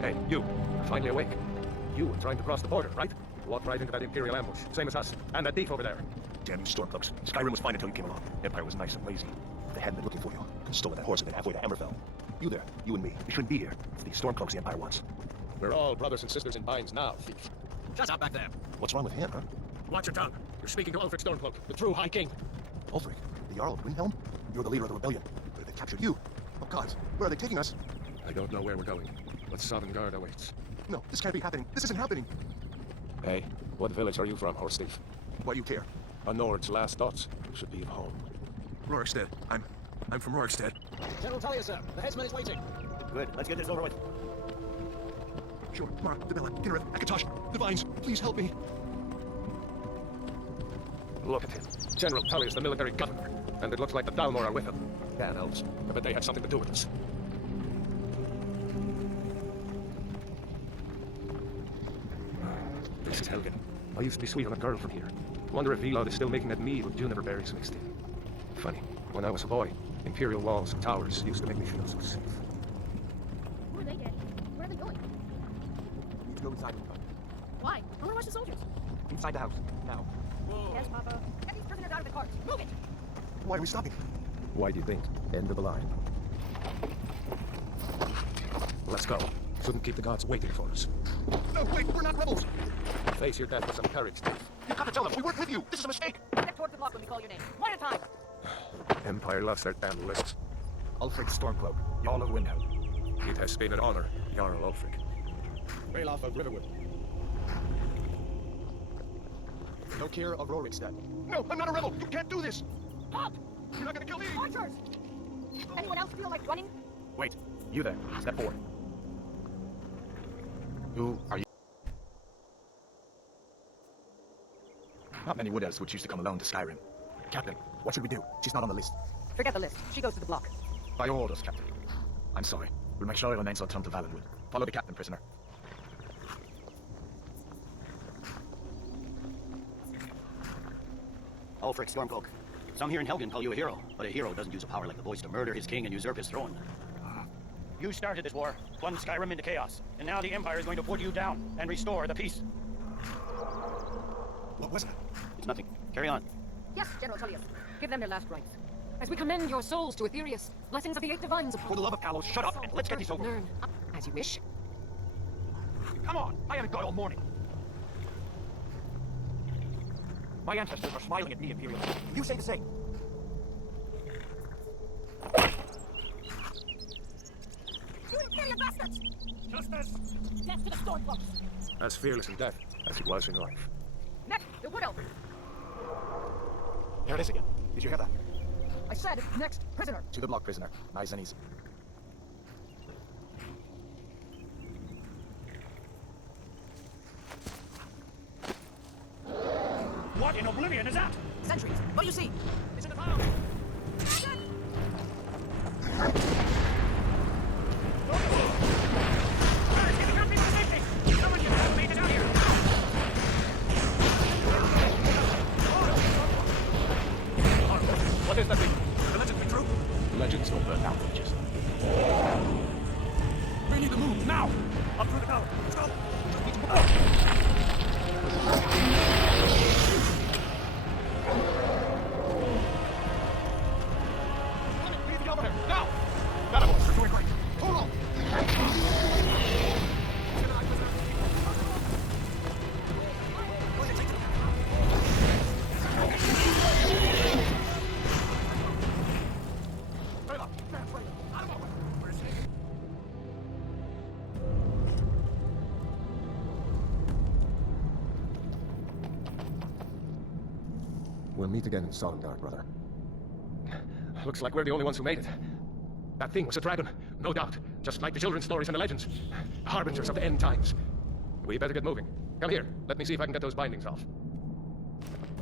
Hey, you. You're finally awake. You were trying to cross the border, right? You walked right into that Imperial ambush. Same as us. And that thief over there. Damn you Stormcloaks. Skyrim was fine until you came along. Empire was nice and lazy. They hadn't been looking for you. Could stolen that horse and been halfway to Hammerfell. You there. You and me. We shouldn't be here. It's these Stormcloaks the Empire wants. We're all brothers and sisters in binds now, thief. Shut up back there. What's wrong with him, huh? Watch your tongue. You're speaking to Ulfric Stormcloak, the true High King. Ulfric, the Jarl of Windhelm? You're the leader of the rebellion. But they captured you. Oh gods, where are they taking us? I don't know where we're going, but Sovngarde awaits. No, this can't be happening. This isn't happening. Hey, what village are you from, horse thief? Why do you care? A Nord's last thoughts should be of home. Rorikstead. I'm from Rorikstead. General Talia, sir. The headsman is waiting. Good. Let's get this over with. Sure. Mara, Debella, Kinnereth, Akatosh, Divines, please help me. Look at him. General Tully is the military governor, and it looks like the Dalmor are with him. Damn elves. I bet they had something to do with us. This is Helgen. I used to be sweet on a girl from here. Wonder if Velod is still making that mead with juniper berries mixed in. Funny, when I was a boy, Imperial walls and towers used to make me feel so safe. Who are they, Daddy? Where are they going? We need to go inside. Why? I want to watch the soldiers. Inside the house. Now. Yes, Papa. Get these prisoners out of the cart. Move it! Why are we stopping? Why do you think? End of the line. Let's go. Shouldn't keep the gods waiting for us. No, wait, we're not rebels! Face your death with some courage, thief. You gotta tell them, we weren't with you! This is a mistake! Step towards the block when we call your name. One at a time. Empire loves their damn lists. Ulfric Stormcloak, Jarl of Windhelm. It has been an honor, Jarl Ulfric. Ralof of Riverwood. Nokir of Rorikstead. No, I'm not a rebel! You can't do this! Stop! You're not gonna kill me! Archers! Anyone else feel like running? Wait. You there. Step forward. Who are you? Not many wood elves would choose to come alone to Skyrim. Captain, what should we do? She's not on the list. Forget the list. She goes to the block. By your orders, Captain. I'm sorry. We'll make sure remains on Tom to Valenwood. Follow the captain, prisoner. Ulfric Stormcloak. Some here in Helgen call you a hero, but a hero doesn't use a power like the voice to murder his king and usurp his throne. You started this war, plunged Skyrim into chaos, and now the Empire is going to put you down and restore the peace. What was that? It's nothing. Carry on. Yes, General Tullius. Give them their last rites. As we commend your souls to Aetherius, blessings of the eight divines upon For the love of Kalos, shut up and let's get this over. Learn. As you wish. Come on! I haven't got all morning. My ancestors are smiling at me, Imperial. You say the same. You Imperial bastards! Justice! Death to the Stormcloaks! As fearless in death as he was in life. Next, the Wood Elf. There it is again. Did you hear that? I said, next, prisoner. To the block, prisoner. Nice and easy. What in oblivion is that? Sentries, what do you see? It's in the cloud! What is that thing? The legends be true? Legends don't burn out witches. We need to move now! Up through the tower. Let's go! Leave the over here! Now! That boy, you're doing great! Hold on! We'll meet again in Sovngarde, brother. Looks like we're the only ones who made it. That thing was a dragon, no doubt. Just like the children's stories and the legends. Harbingers of the end times. We better get moving. Come here. Let me see if I can get those bindings off.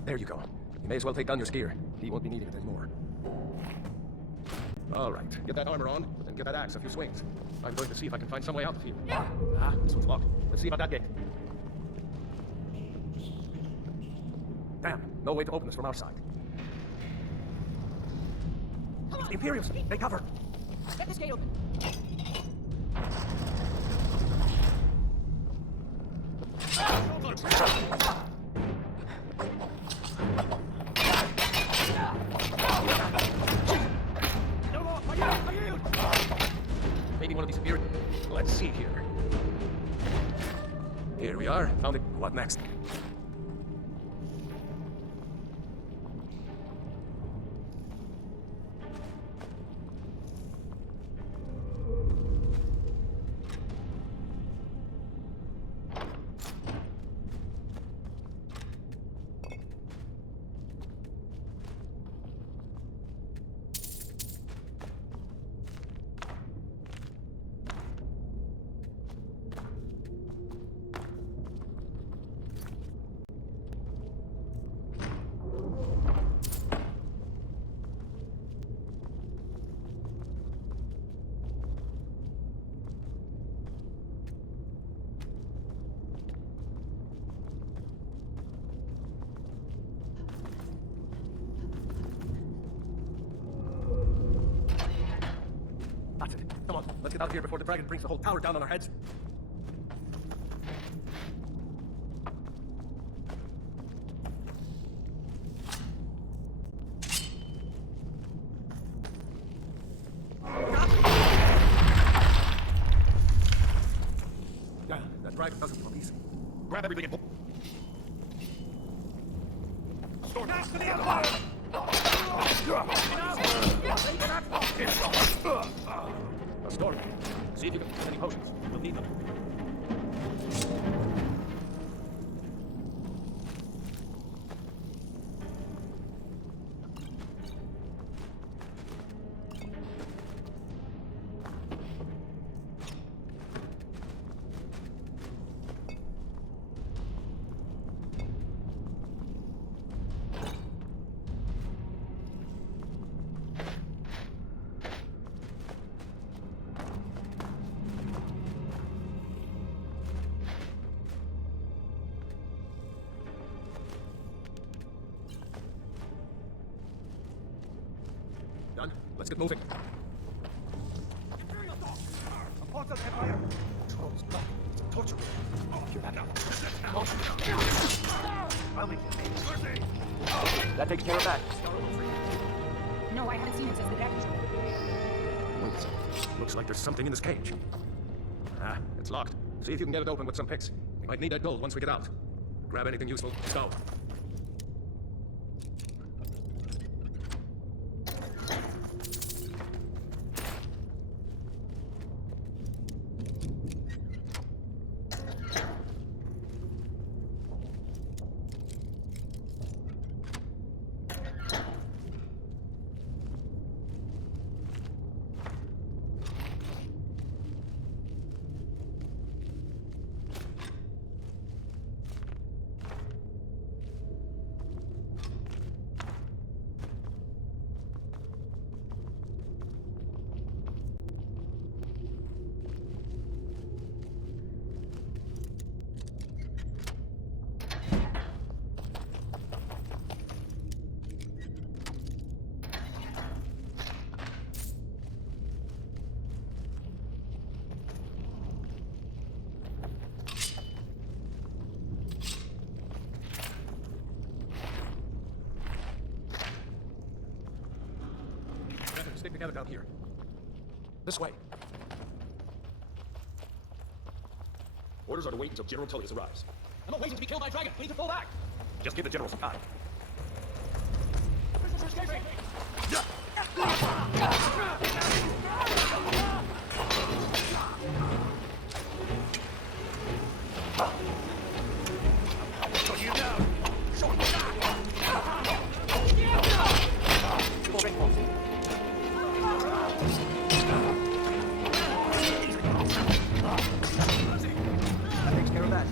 There you go. You may as well take down your skier. He won't be needing it anymore. All right. Get that armor on, and get that axe a few swings. I'm going to see if I can find some way out of here. Ah, this one's locked. Let's see about that gate. Damn, no way to open this from our side. The Imperials! They cover! Get this gate open. Maybe one of these appeared. Let's see here. Here we are. Found it. What next? That's it. Come on, let's get out of here before the dragon brings the whole tower down on our heads. Yeah, that dragon doesn't want peace. Grab everything and... Storm to the Empire! A storm. See if you can find any potions. We'll need them. Done. Let's get moving. Trolls, blood, torture. You're back out. I'll make you pay. That takes care of that. No, I haven't seen him since the death. Looks like there's something in this cage. Ah, it's locked. See if you can get it open with some picks. We might need that gold once we get out. Grab anything useful. Go. Stick together down here. This way. Orders are to wait until General Tullius arrives. I'm not waiting to be killed by a dragon. We need to fall back. Just give the General some time. Prisoners are escaping. Put you down! Short shot! Full reinforce. That takes care of that.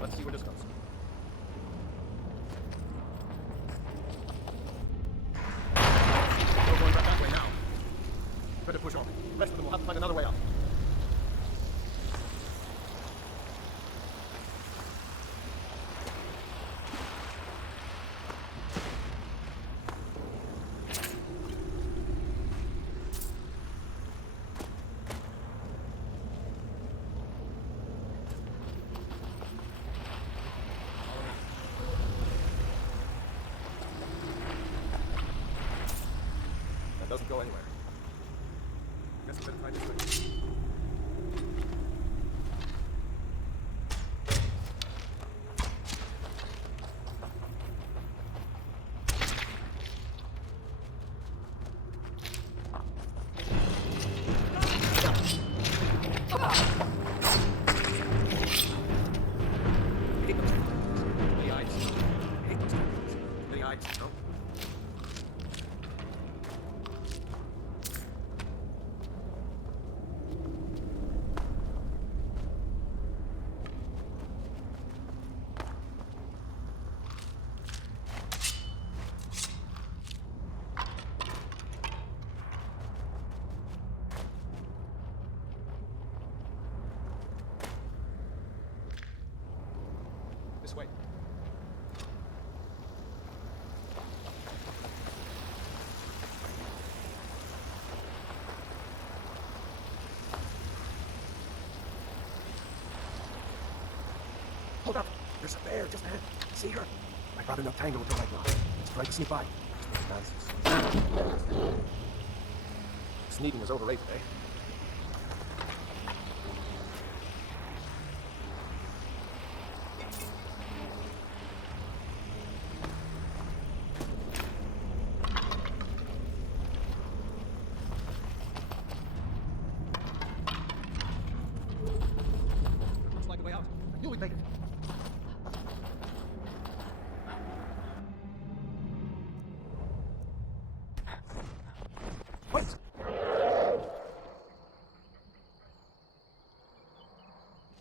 Let's see where this goes. No going back that way now. doesn't go anywhere. Guess we better try this way. This way. Hold up! There's a bear just ahead. See her? I brought enough tango with her right now. Let's try to sneak by. Nonsense. Sneaking is overrated, eh? Looks like a way out. I knew we'd make it. Wait!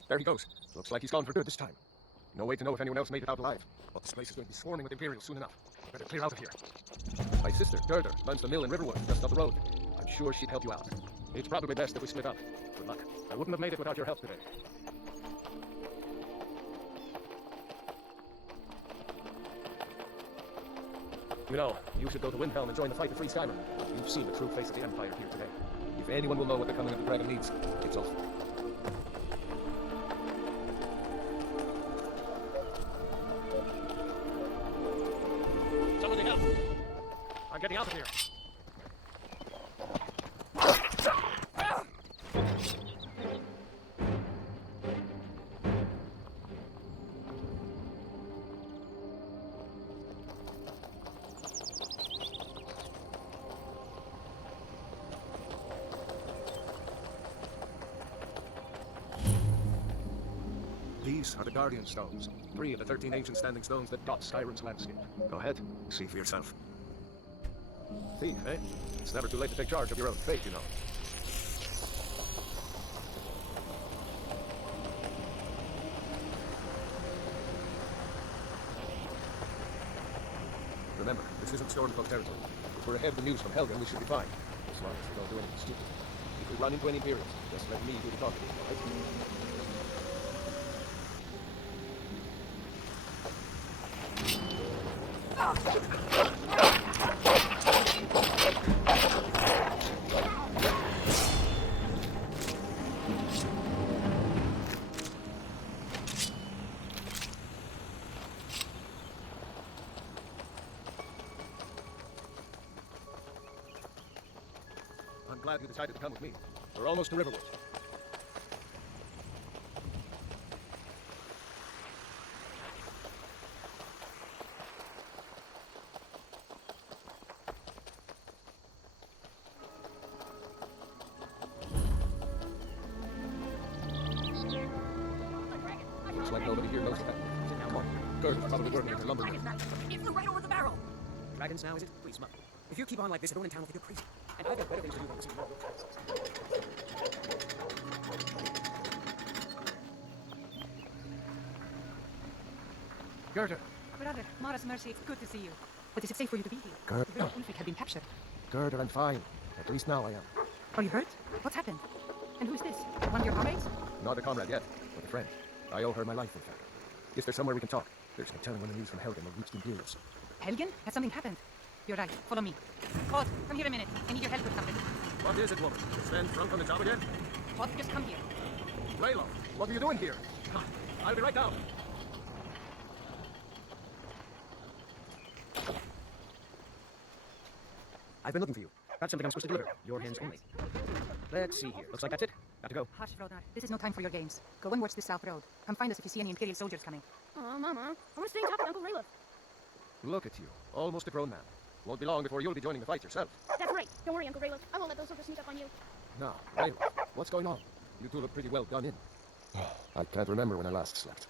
There he goes. Looks like he's gone for good this time. No way to know if anyone else made it out alive. But this place is going to be swarming with Imperials soon enough. Better clear out of here. My sister, Gerda, runs the mill in Riverwood, just up the road. I'm sure she'd help you out. It's probably best if we split up. Good luck. I wouldn't have made it without your help today. You know, you should go to Windhelm and join the fight to free Skyrim. You've seen the true face of the Empire here today. If anyone will know what the coming of the dragon needs, it's us. Somebody help! I'm getting out of here. These are the Guardian Stones, 3 of the 13 ancient standing stones that dot Skyrim's landscape. Go ahead, see for yourself. Thief, eh? It's never too late to take charge of your own fate, you know. Remember, this isn't Stormcloak territory. If we're ahead of the news from Helgen, we should be fine. As long as we don't do anything stupid. If we run into any Imperials, just let me do the talking, all right? I'm glad you decided to come with me. We're almost to Riverwood. Looks like nobody here knows that. Come on. Gerda's probably working in the lumber mill. It's the right over the barrel! Dragons now, is it? Please, Mum. If you keep on like this, everyone in town will think you're crazy. And I've got better things to do than to see more. Gerda! Brother, Mara's mercy, it's good to see you. But is it safe for you to be here? Gerda. The village Bleak had been captured. Gerda, I'm fine. At least now I am. Are you hurt? What's happened? And who's this? One of your comrades? Not a comrade yet, but a friend. I owe her my life, in fact. Is there somewhere we can talk? There's no telling when the news from Helgen will reach the Imperials. Helgen? Has something happened? You're right. Follow me. Claude, come here a minute. I need your help with something. What is it, woman? Is Sven drunk on the job again? Claude, just come here. Raylo, what are you doing here? I'll be right down. I've been looking for you. Got something I'm supposed to deliver. Your hands only. Let's see here. Looks like that's it. Got to go. Hush, Rodar. This is no time for your games. Go and watch the South Road. Come find us if you see any Imperial soldiers coming. Aw, Mama. I want to stay on top of Uncle Rayla. Look at you, almost a grown man. Won't be long before you'll be joining the fight yourself. That's right. Don't worry, Uncle Rayla. I won't let those soldiers sneak up on you. Now, Barrow, what's going on? You two look pretty well done in. I can't remember when I last slept.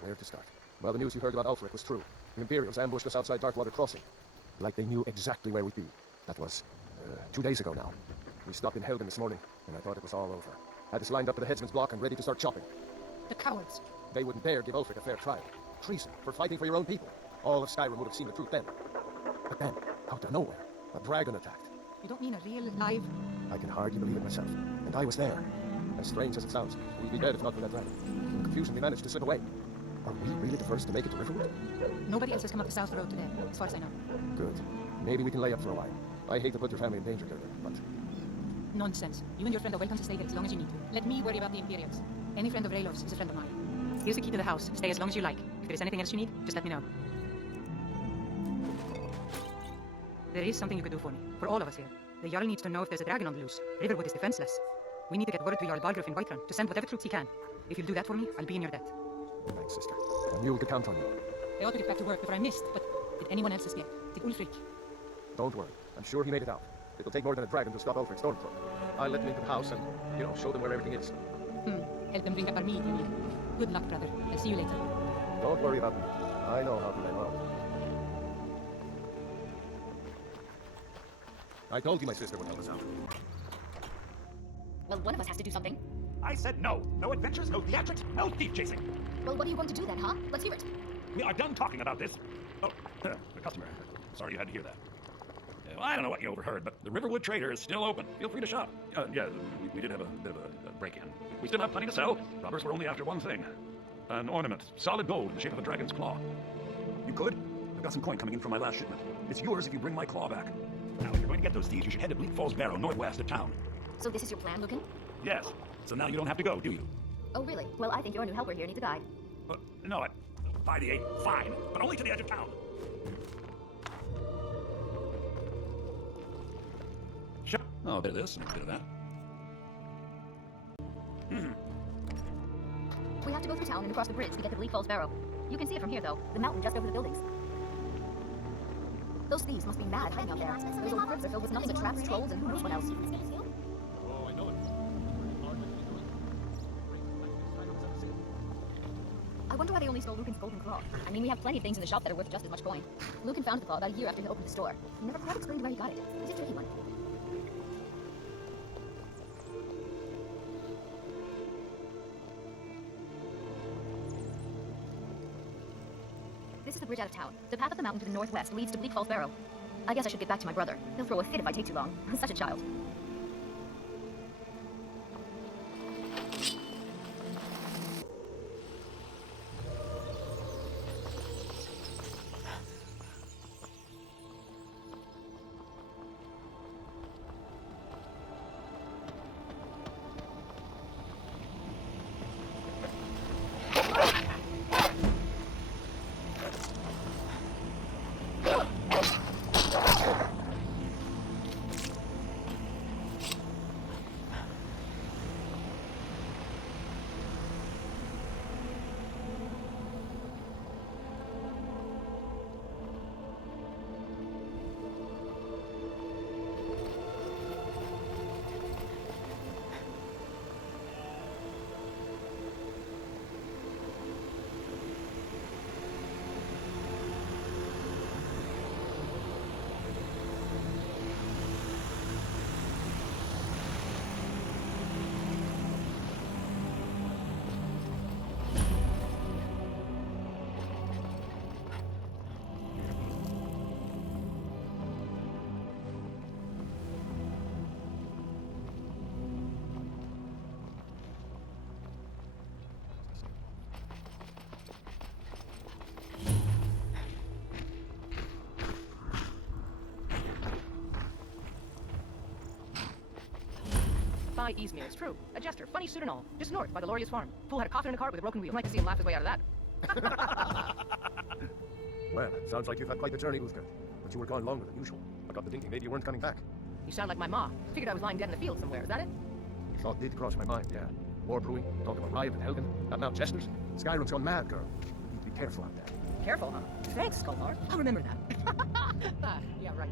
Where to start? Well, the news you heard about Ulfric was true. The Imperials ambushed us outside Darkwater Crossing. Like they knew exactly where we'd be. That was 2 days ago now. We stopped in Helgen this morning, and I thought it was all over. Had us lined up at the headsman's block and ready to start chopping. The cowards. They wouldn't dare give Ulfric a fair trial. Treason for fighting for your own people. All of Skyrim would have seen the truth then. But then, out of nowhere, a dragon attacked. You don't mean a real, live... I can hardly believe it myself. And I was there. As strange as it sounds, we'd be dead if not for that dragon. In confusion, we managed to slip away. Are we really the first to make it to Riverwood? Nobody else has come up the South Road today, as far as I know. Good. Maybe we can lay up for a while. I hate to put your family in danger, Jurgen, but... Nonsense. You and your friend are welcome to stay here as long as you need to. Let me worry about the Imperials. Any friend of Raylov's is a friend of mine. Here's the key to the house. Stay as long as you like. If there's anything else you need, just let me know. There is something you could do for me. For all of us here. The Jarl needs to know if there's a dragon on the loose. Riverwood is defenseless. We need to get word to Jarl Balgruuf in Whiterun to send whatever troops he can. If you'll do that for me, I'll be in your debt. Thanks, sister. I knew we could count on you. I ought to get back to work before I missed, but did anyone else escape? Did Ulfric? Don't worry. I'm sure he made it out. It'll take more than a dragon to stop Ulfric's Stormcloak. I'll let them into the house and, show them where everything is. Help them bring up our meat, you mean? Good luck, brother. I'll see you later. Don't worry about me. I know how to lay out. I told you my sister would help us out. Well, one of us has to do something. I said no. No adventures, no theatrics, no thief chasing. Well, what are you going to do then, huh? Let's hear it. We are done talking about this. Oh, the customer. Sorry you had to hear that. Well, I don't know what you overheard, but the Riverwood Trader is still open. Feel free to shop. Yeah, we did have a bit of a break-in. We still have plenty to sell. Robbers were only after one thing. An ornament. Solid gold in the shape of a dragon's claw. You could? I've got some coin coming in from my last shipment. It's yours if you bring my claw back. Now, if you're going to get those thieves, you should head to Bleak Falls Barrow, northwest of town. So this is your plan, Lucan? Yes. So now you don't have to go, do you? Oh, really? Well, I think your new helper here needs a guide. No, by the 8, fine, but only to the edge of town. Sure. Oh, a bit of this and a bit of that. We have to go through town and across the bridge to get to Bleak Falls Barrow. You can see it from here, though. The mountain just over the buildings. Those thieves must be mad hiding out there. Those old crypts are filled with nothing but traps, trolls, and who knows what else. Oh, I know it. I wonder why they only stole Lucan's golden claw. I mean, we have plenty of things in the shop that are worth just as much coin. Lucan found the claw about a year after he opened the store. He never quite explained where he got it. It's a tricky one. This is the bridge out of town. The path up the mountain to the northwest leads to Bleak Falls Barrow. I guess I should get back to my brother. He'll throw a fit if I take too long. Such a child. By Easmere, it's true. A jester, funny suit and all. Just north by the Loria's farm. Fool had a coffin in a cart with a broken wheel. I'd like to see him laugh his way out of that. Well, sounds like you've had quite the journey, Uthgar. But you were gone longer than usual. I got the thinking maybe you weren't coming back. You sound like my ma. Figured I was lying dead in the field somewhere. Is that it? Thought did cross my mind, yeah. War brewing, talk of a riot in Helgen, and now Chester's. Skyrim's gone mad, girl. You need to be careful out there. Careful, huh? Thanks, Skullbar. I'll remember that. Yeah, right.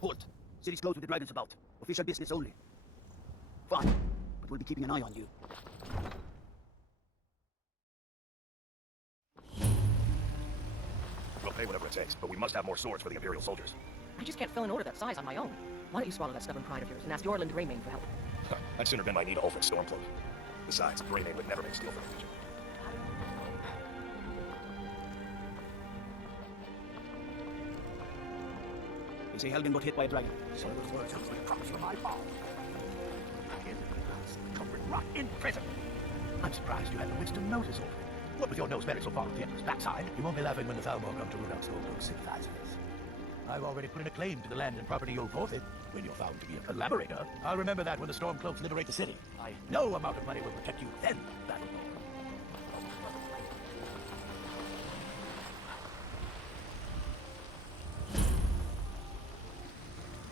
Halt. City's closed with the dragons about. Official business only. Fine, but we'll be keeping an eye on you. We'll pay whatever it takes, but we must have more swords for the Imperial soldiers. I just can't fill an order that size on my own. Why don't you swallow that stubborn pride of yours and ask Jorland Greymane for help? I'd sooner bend my knee to Ulfric's Stormcloak. Besides, Greymane would never make steel for a pigeon. They say Helgen got hit by a dragon. So those words helps me promise you my fall. Culprit rot in prison. I'm surprised you had the wits to notice all of it. What with your nose buried so far up the Emperor's backside, you won't be laughing when the Thalmor come to root out Stormcloak's sympathizers. I've already put in a claim to the land and property you'll forfeit. When you're found to be a collaborator, I'll remember that when the Stormcloaks liberate the city. No amount of money will protect you then, Battleborn.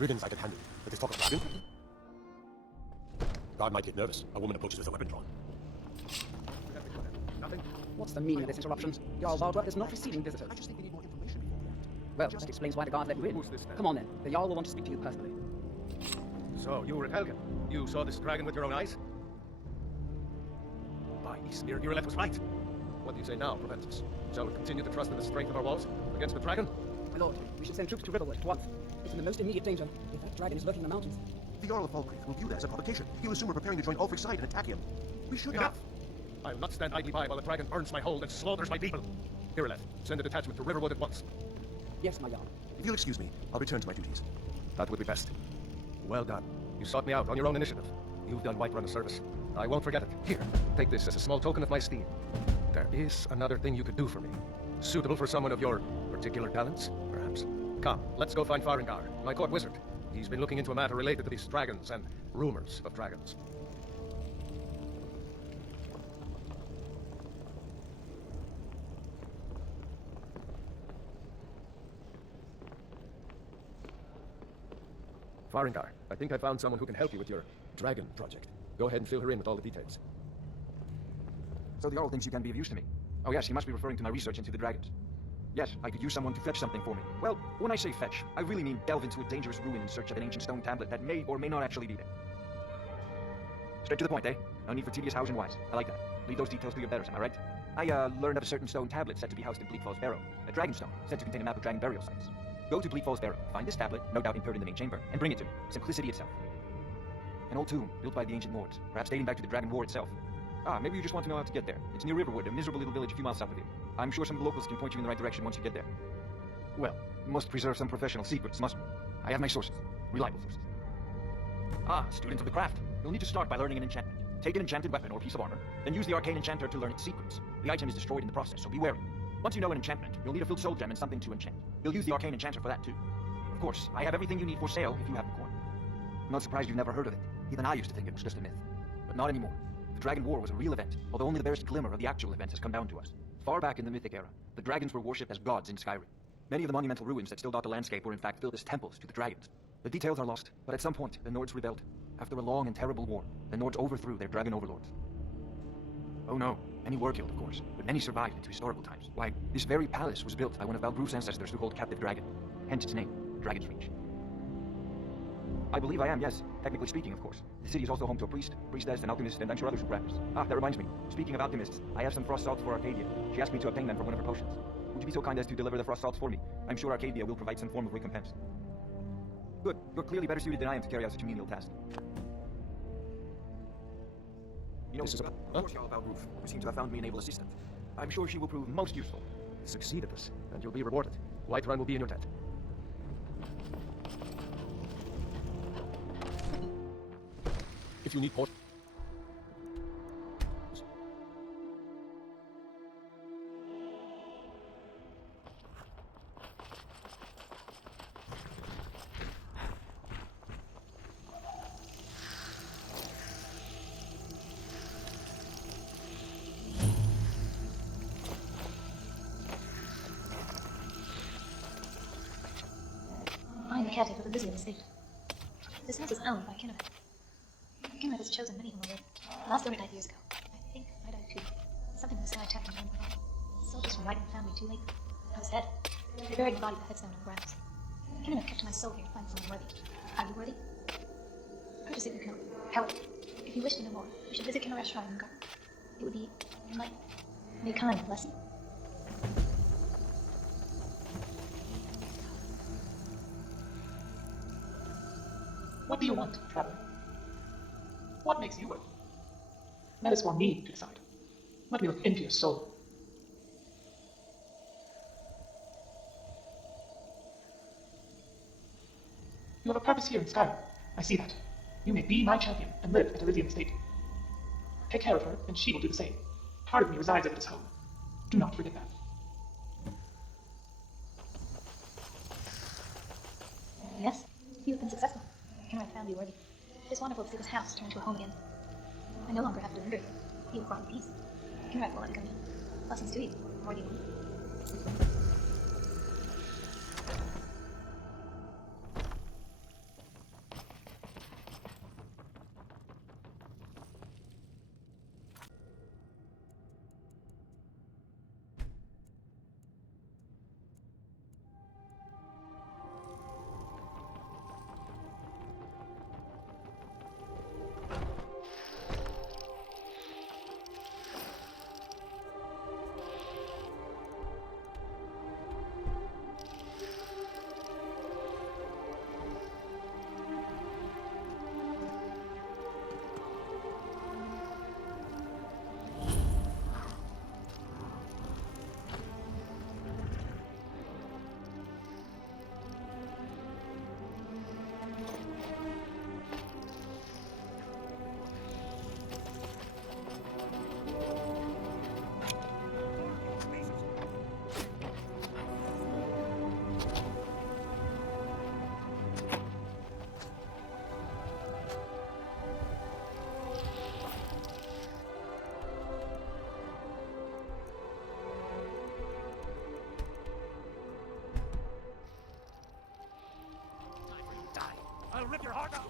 Riggins I can handle, but this talk of dragon? Guard might get nervous. A woman approaches with a weapon drawn. Nothing? What's the meaning of this interruptions? Jarl Baldur is not receiving visitors. I just think we need more information before that. Well, that explains why the guard let you in. Who's this man? Come on then, the Jarl will want to speak to you personally. So, you were at Helgen. You saw this dragon with your own eyes? By Ysmir, Irileth was right. What do you say now, Proventus? Shall we continue to trust in the strength of our walls against the dragon? My lord, we should send troops to Riverwood at once. It's in the most immediate danger. If that dragon is lurking in the mountains. The Jarl of Falkreath will view that as a provocation. He'll assume we're preparing to join Ulfric's side and attack him. We should Enough! I'll not stand idly by while the dragon burns my hold and slaughters my people. Irileth, send a detachment to Riverwood at once. Yes, my Jarl. If you'll excuse me, I'll return to my duties. That would be best. Well done. You sought me out on your own initiative. You've done Whiterun a service. I won't forget it. Here, take this as a small token of my esteem. There is another thing you could do for me. Suitable for someone of your particular talents, perhaps. Come, let's go find Faringar, my court wizard. He's been looking into a matter related to these dragons and rumors of dragons. Faringar, I think I found someone who can help you with your dragon project. Go ahead and fill her in with all the details. So the Jarl thinks you can be of use to me. Oh yes, he must be referring to my research into the dragons. Yes, I could use someone to fetch something for me. Well, when I say fetch, I really mean delve into a dangerous ruin in search of an ancient stone tablet that may or may not actually be there. Straight to the point, eh? No need for tedious hows and whys. I like that. Leave those details to your betters, am I right? I learned of a certain stone tablet said to be housed in Bleak Barrow. A dragon stone, said to contain a map of dragon burial sites. Go to Bleak Barrow, find this tablet, no doubt interred in the main chamber, and bring it to me. Simplicity itself. An old tomb, built by the ancient lords, perhaps dating back to the Dragon War itself. Ah, maybe you just want to know how to get there. It's near Riverwood, a miserable little village a few miles south of here. I'm sure some of the locals can point you in the right direction once you get there. Well, we must preserve some professional secrets, mustn't we? I have my sources. Reliable sources. Ah, student of the craft. You'll need to start by learning an enchantment. Take an enchanted weapon or piece of armor, then use the arcane enchanter to learn its secrets. The item is destroyed in the process, so be wary. Once you know an enchantment, you'll need a filled soul gem and something to enchant. You'll use the arcane enchanter for that too. Of course, I have everything you need for sale if you have the coin. I'm not surprised you've never heard of it. Even I used to think it was just a myth. But not anymore. The Dragon War was a real event, although only the barest glimmer of the actual event has come down to us. Far back in the mythic era, the dragons were worshipped as gods in Skyrim. Many of the monumental ruins that still dot the landscape were in fact built as temples to the dragons. The details are lost, but at some point, the Nords rebelled. After a long and terrible war, the Nords overthrew their dragon overlords. Oh no, many were killed, of course, but many survived into historical times. Why, this very palace was built by one of Balbruf's ancestors to hold captive dragon. Hence its name, Dragon's Reach. I believe I am, yes. Technically speaking, of course. The city is also home to a priest, priestess, an alchemist, and I'm sure others who practice. Ah, that reminds me. Speaking of alchemists, I have some frost salts for Arcadia. She asked me to obtain them for one of her potions. Would you be so kind as to deliver the frost salts for me? I'm sure Arcadia will provide some form of recompense. Good. You're clearly better suited than I am to carry out such a menial task. You know, This is about... of course, Jarl Balbruf, who seems to have found me an able assistant. I'm sure she will prove most useful. Succeed at this, and you'll be rewarded. Whiterun will be in your debt. If you need port... caretaker of the Lysian estate. This house is owned by Kinnereth. Kinnereth has chosen many whom already. The last owner died years ago. I think I died too. Something with the sky attacked and burned my body. Soldiers from right in the family too late. I was dead. They buried my body with the headstone on the grounds. Kinnereth kept my soul here to find someone worthy. Are you worthy? Purchase it you can. However, if you wish to know more, you should visit Kinnereth's shrine in the garden. It would be enlightening. May kind bless you. What do you want, traveler? What makes you worthy? That is for me to decide. Let me look into your soul. You have a purpose here in Skyrim. I see that. You may be my champion and live at Elysian Estate. Take care of her, and she will do the same. Part of me resides at this home. Do not forget that. Yes, you have been successful. Kinnereth found you worthy. It is wonderful to see this house turn to a home again. I no longer have to linger here. He will brought me peace. Kinnereth will let me come in. Blessings to you, worthy one. I'll rip your heart out!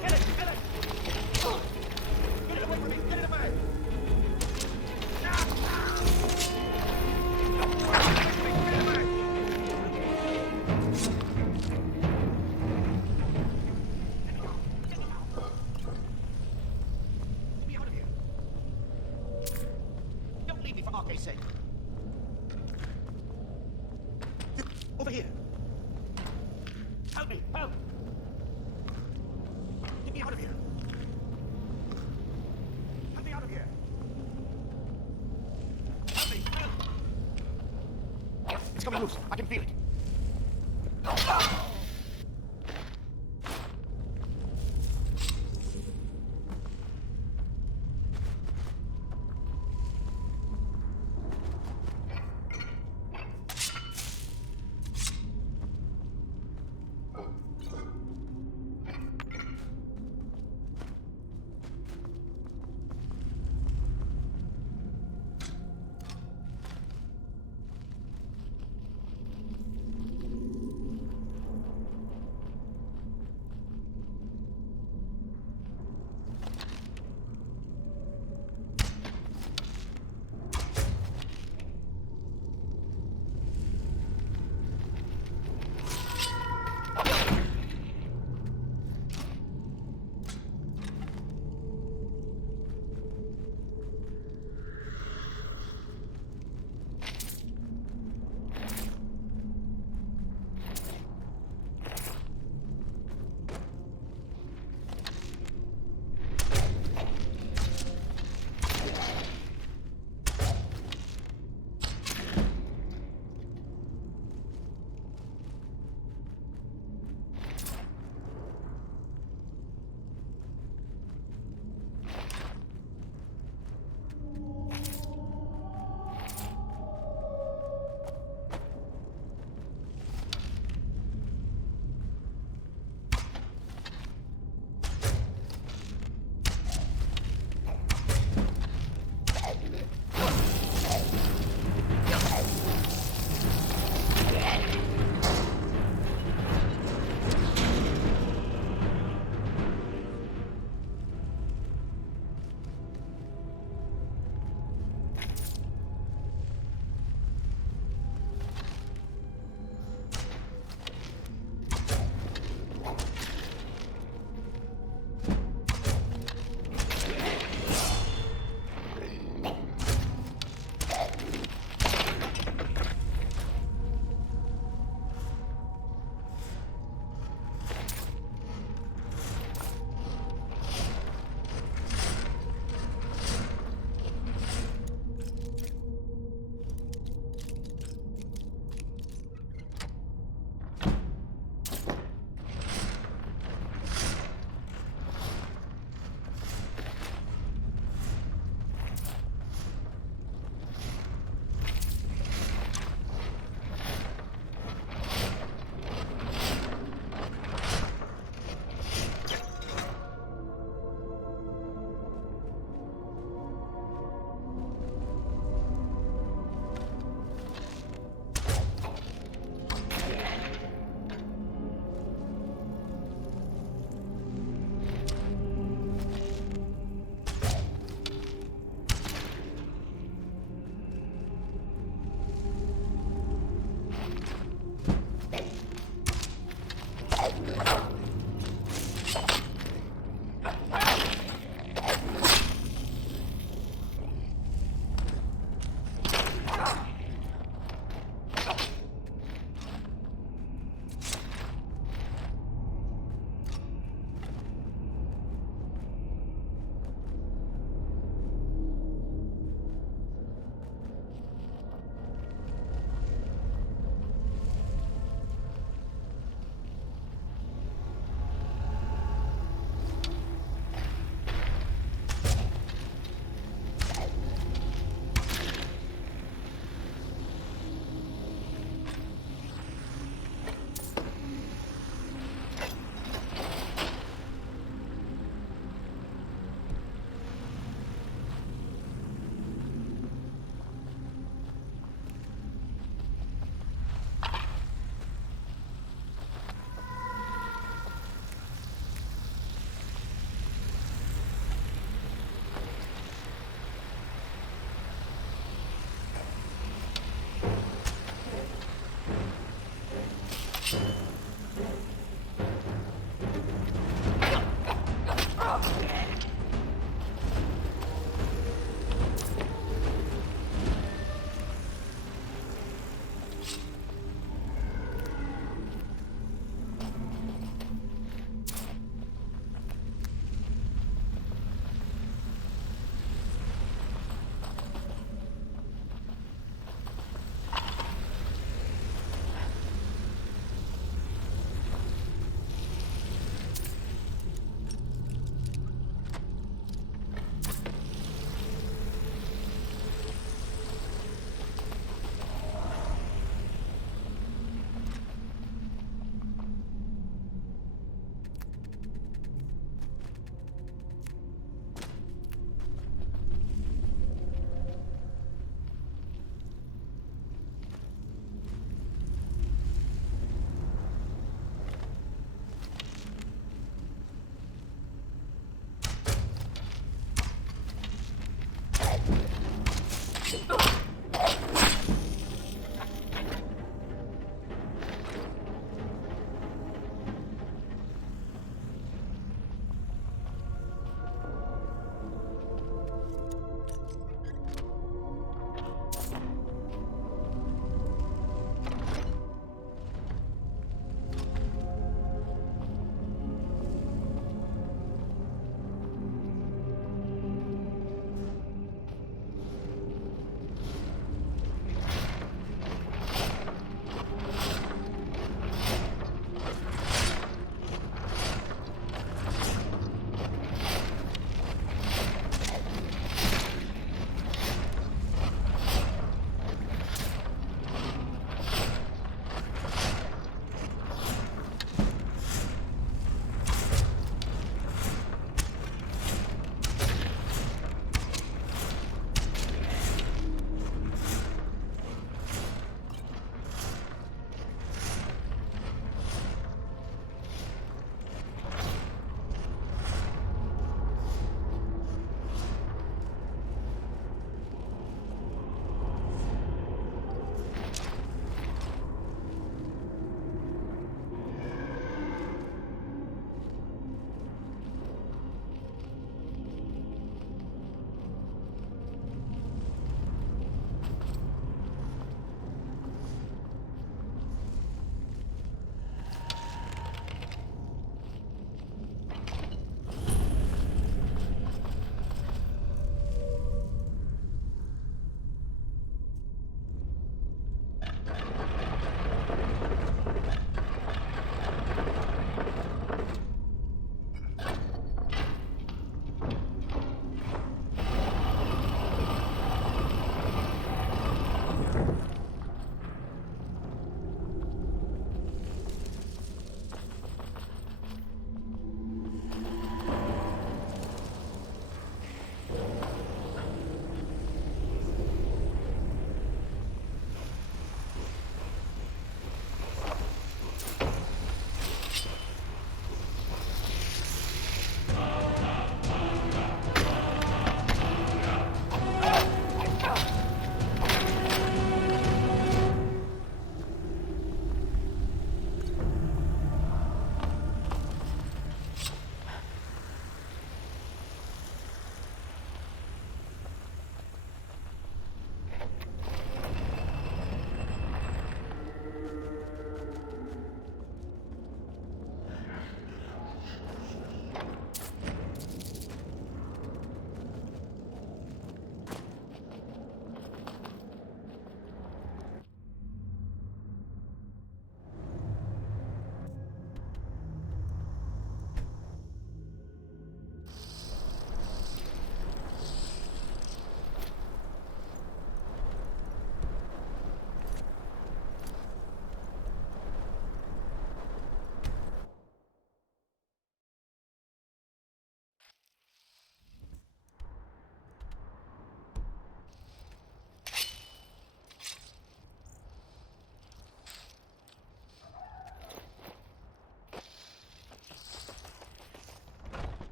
Get it! Get it! Get it away from me! Get it away! Get me out of here! Don't leave me for Arke's sake! Over here! Help me! Help! Get me out of here! Help me out of here! Help me! Help! It's coming loose. I can feel it.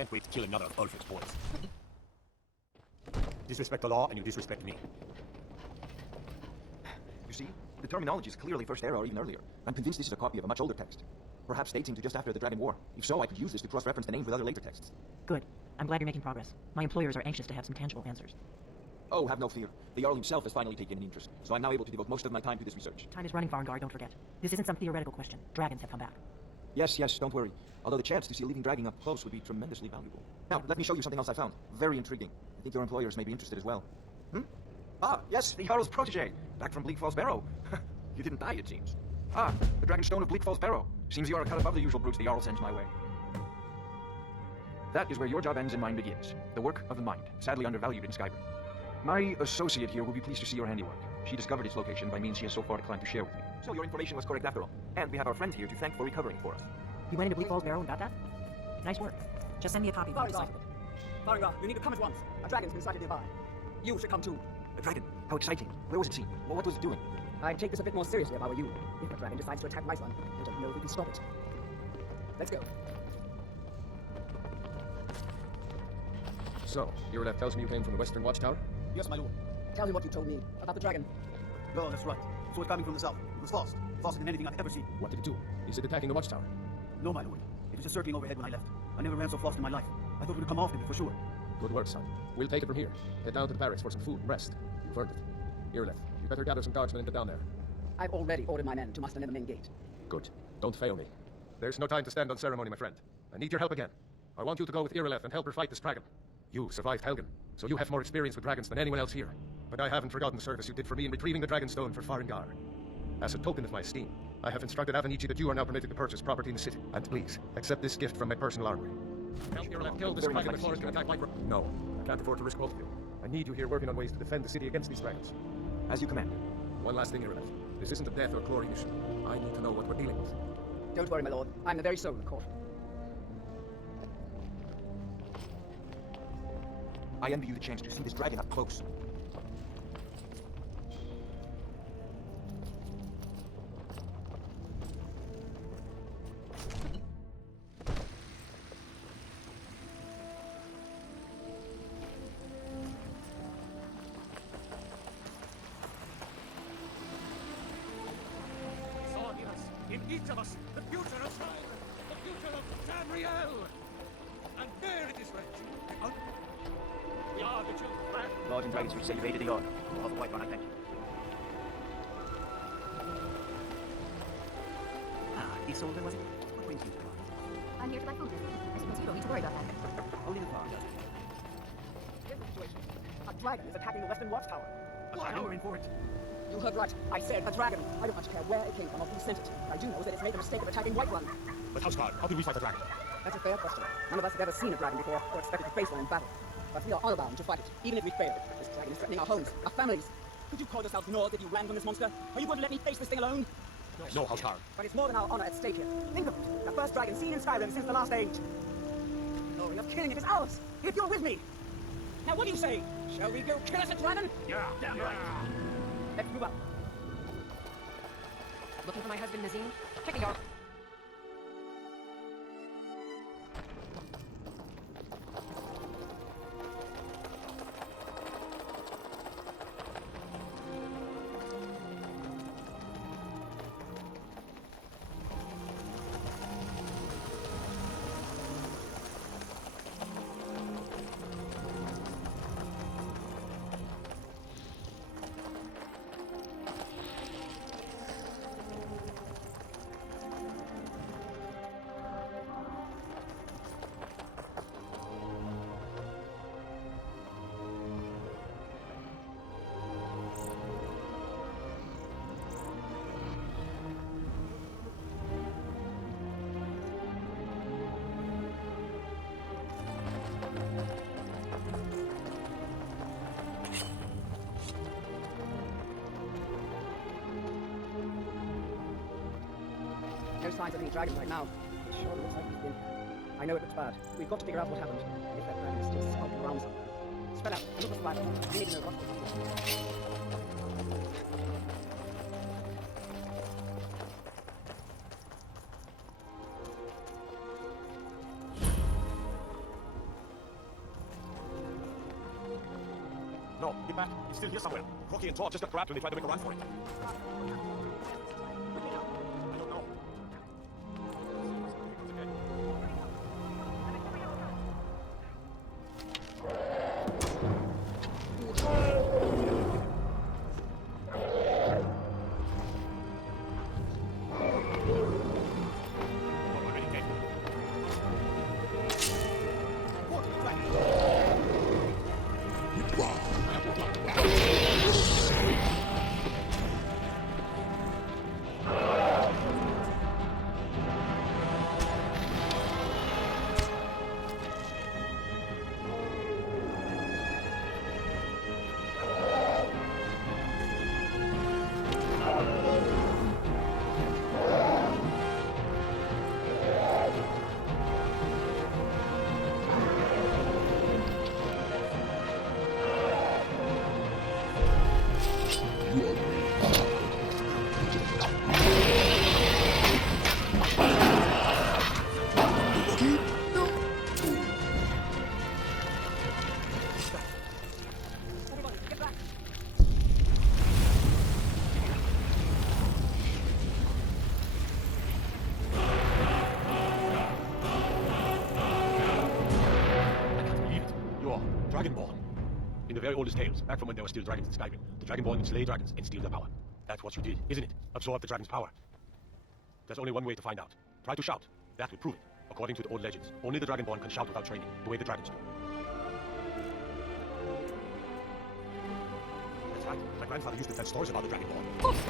Can't wait to kill another of Ulfric's boys. Disrespect the law, and you disrespect me. You see, the terminology is clearly First Era or even earlier. I'm convinced this is a copy of a much older text. Perhaps dating to just after the Dragon War. If so, I could use this to cross-reference the names with other later texts. Good. I'm glad you're making progress. My employers are anxious to have some tangible answers. Oh, have no fear. The Jarl himself has finally taken an interest, so I'm now able to devote most of my time to this research. Time is running, Varngar, don't forget. This isn't some theoretical question. Dragons have come back. Yes, don't worry. Although the chance to see a living dragon up close would be tremendously valuable. Now, let me show you something else I found. Very intriguing. I think your employers may be interested as well. Ah, yes, the Jarl's protege. Back from Bleak Falls Barrow. You didn't die, it seems. Ah, the Dragon Stone of Bleak Falls Barrow. Seems you are a cut above the usual brutes the Jarl sends my way. That is where your job ends and mine begins. The work of the mind, sadly undervalued in Skyrim. My associate here will be pleased to see your handiwork. She discovered its location by means she has so far declined to share with me. So your information was correct after all. And we have our friend here to thank for recovering for us. You went into Bleak Falls Barrow and got that? Nice work. Just send me a copy when you deciphered it. Varngar, you need to come at once. A dragon's been sighted nearby. You should come too. A dragon? How exciting. Where was it seen? Well, what was it doing? I'd take this a bit more seriously if I were you. If a dragon decides to attack my son, I don't know if we can stop it. Let's go. So, Irileth tells me you came from the Western Watchtower? Yes, my lord. Tell me what you told me about the dragon. No, that's right. So it's coming from the south. It was fast. Faster than anything I've ever seen. What did it do? Is it attacking the Watchtower? No, my lord. It was just circling overhead when I left. I never ran so fast in my life. I thought it would come after me for sure. Good work, son. We'll take it from here. Head down to the barracks for some food and rest. You've earned it. Irileth, you better gather some guardsmen and get down there. I've already ordered my men to muster near the main gate. Good. Don't fail me. There's no time to stand on ceremony, my friend. I need your help again. I want you to go with Irileth and help her fight this dragon. You survived Helgen, so you have more experience with dragons than anyone else here. But I haven't forgotten the service you did for me in retrieving the Dragon Stone for Farengar. As a token of my esteem, I have instructed Avenichi that you are now permitted to purchase property in the city. And please, accept this gift from my personal armory. Help Irileth kill this dragon before it can attack my... No, I can't afford to risk both of you. I need you here working on ways to defend the city against these dragons. As you command. One last thing, Irileth. This isn't a death or glory mission. I need to know what we're dealing with. Don't worry, my lord. I'm the very soul of the court. I envy you the chance to see this dragon up close. In each of us, the future of Skyrim, the future of Tamriel. And there it is, friends. We are the children. Lords and dragons, we say you've aided the Yard. All the White One, I thank you. Isolde, was it? What brings you to Yard? I'm here to buy food. I suppose you don't need to worry about that. Only the farm does. Here's the situation. A dragon is attacking the Western Watchtower. Now we're in for it. You heard right. I said a dragon. I don't much care where it came from or who sent it. I do know that it's made the mistake of attacking Whiterun. But Houseguard, how did we fight the dragon? That's a fair question. None of us have ever seen a dragon before or expected to face one in battle. But we are honor-bound to fight it, even if we fail. This dragon is threatening our homes, our families. Could you call yourself Nords if you ran from this monster? Are you going to let me face this thing alone? No, Houseguard. But it's more than our honor at stake here. Think of it. The first dragon seen in Skyrim since the last age. The glory of killing it is ours, if you're with me. Now what do you say? Shall we go kill us a dragon? Yeah, damn right. Let's move up. Looking for my husband, Nazim? Check the yard. No signs of any dragon right now. It sure looks like he's been. I know it looks bad. We've got to figure out what happened. If that dragon is still skulking around somewhere. Spread out. Look for survivors. We need to know what's going on. No, get back. It's still here somewhere. Rocky and Tor just got grabbed when they tried to make a run for it. I don't know. Dragonborn. In the very oldest tales, back from when there were still dragons in Skyrim, the Dragonborn would slay dragons and steal their power. That's what you did, isn't it? Absorb the dragon's power. There's only one way to find out. Try to shout. That will prove it. According to the old legends, only the Dragonborn can shout without training, the way the dragons do. That's right. My grandfather used to tell stories about the Dragonborn.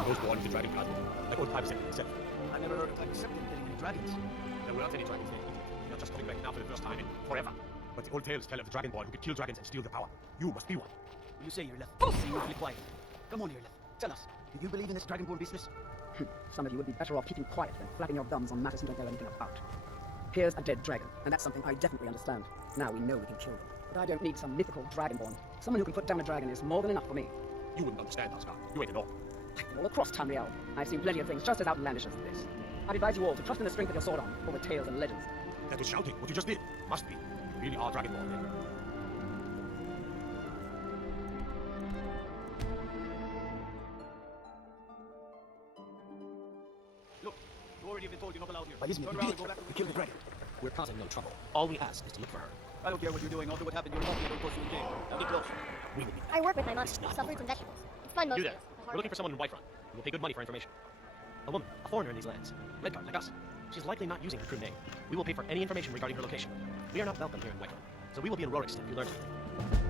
Those born with the dragon blood, like old Type Septim himself. I never heard of Type Septim getting any dragons. There weren't any dragons then. They're just coming back now for the first time in forever. But the old tales tell of the Dragonborn who could kill dragons and steal their power. You must be one. You say you're left. Seem awfully quiet. Come on here, left. Tell us, do you believe in this Dragonborn business? Some of you would be better off keeping quiet than flapping your thumbs on matters you don't know anything about. Here's a dead dragon, and that's something I definitely understand. Now we know we can kill them. But I don't need some mythical Dragonborn. Someone who can put down a dragon is more than enough for me. You wouldn't understand, Asgard. You ain't an orc. I've been all across Tamriel. I've seen plenty of things just as outlandish as this. I'd advise you all to trust in the strength of your sword arm over tales and legends. That was shouting, what you just did. Must be. You really are Dragonborn then. Look, you already have been told you're not allowed here. Why isn't Turn it? around and go back. We killed the dragon. We're causing no trouble. All we ask is to look for her. I don't care what you're doing. I'll do what happened. You're helping me to push you in the game. Now get close. We will be. I work with my mom. Sell fruits and vegetables. It's fun most You days. there. The We're hard looking for work. someone in Whiterun who will pay good money for information. A woman, a foreigner in these lands. Redguard, like us. She's likely not using her true name. We will pay for any information regarding her location. We are not welcome here in Whiterun, so we will be in Rorikstead if you learn anything.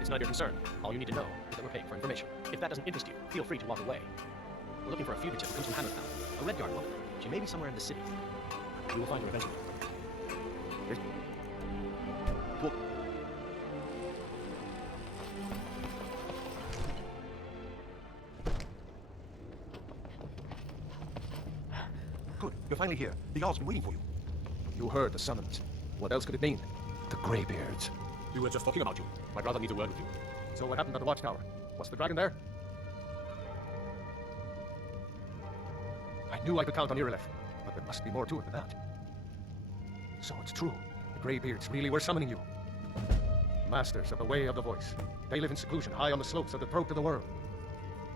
It's not your concern. All you need to know is that we're paying for information. If that doesn't interest you, feel free to walk away. We're looking for a fugitive who comes from Hammertown. A Redguard woman. She may be somewhere in the city. We will find her eventually. Here's... Cool. Good. You're finally here. The Jarl's been waiting for you. You heard the summons. What else could it mean? The Greybeards. We were just talking about you. My brother needs a word with you. So what happened at the watchtower? Was the dragon there? I knew I could count on Irileth, but there must be more to it than that. So it's true. The Greybeards really were summoning you. Masters of the Way of the Voice. They live in seclusion high on the slopes of the throat of the world.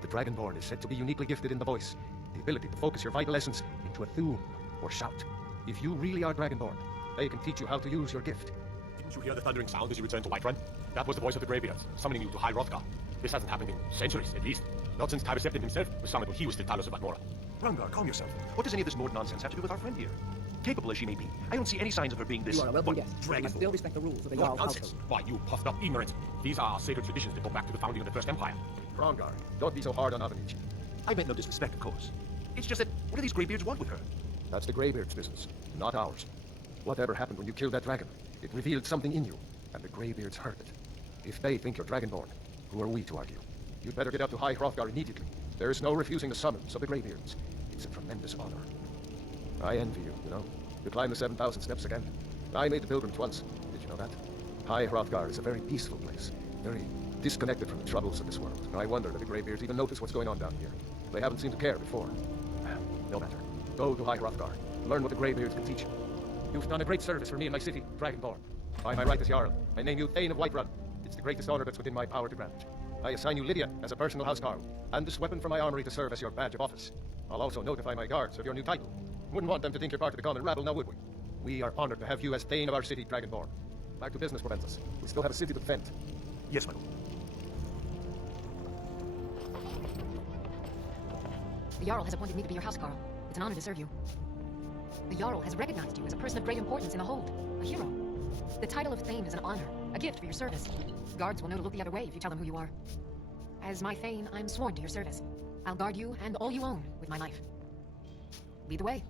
The Dragonborn is said to be uniquely gifted in the voice, the ability to focus your vital essence into a thum or shout. If you really are Dragonborn, they can teach you how to use your gift. Didn't you hear the thundering sound as you returned to Whiterun? That was the voice of the Greybeards, summoning you to High Hrothgar. This hasn't happened in centuries, at least. Not since Type Septim himself was summoned when he was still Talos of Atmora. Rangar, calm yourself. What does any of this Nord nonsense have to do with our friend here? Capable as she may be, I don't see any signs of her being this... You are a welcome what, guest. You must Dragonborn. still respect the rules of the What Jarl nonsense! household. Why, you puffed up ignorant. These are our sacred traditions that go back to the founding of the First Empire. Rongar, don't be so hard on Avanichi. I meant no disrespect, of course. It's just that, what do these Greybeards want with her? That's the Greybeards' business, not ours. Whatever happened when you killed that dragon, it revealed something in you, and the Greybeards heard it. If they think you're Dragonborn, who are we to argue? You'd better get out to High Hrothgar immediately. There is no refusing the summons of the Greybeards. It's a tremendous honor. I envy you, you know. You climb the 7,000 steps again. I made the pilgrimage once. Did you know that? High Hrothgar is a very peaceful place. Very disconnected from the troubles of this world. I wonder that the Greybeards even notice what's going on down here. They haven't seemed to care before. No matter. Go to High Hrothgar. Learn what the Greybeards can teach you. You've done a great service for me and my city, Dragonborn. By my right as Jarl, I name you Thane of Whiterun. It's the greatest honor that's within my power to grant. I assign you Lydia as a personal housecarl, and this weapon from my armory to serve as your badge of office. I'll also notify my guards of your new title. Wouldn't want them to think you're part of the common rabble, now would we? We are honored to have you as Thane of our city, Dragonborn. Back to business, Proventus. We still have a city to defend. Yes, my lord. The Jarl has appointed me to be your housecarl. It's an honor to serve you. The Jarl has recognized you as a person of great importance in the hold, a hero. The title of Thane is an honor, a gift for your service. Guards will know to look the other way if you tell them who you are. As my Thane, I'm sworn to your service. I'll guard you and all you own with my life. Lead the way.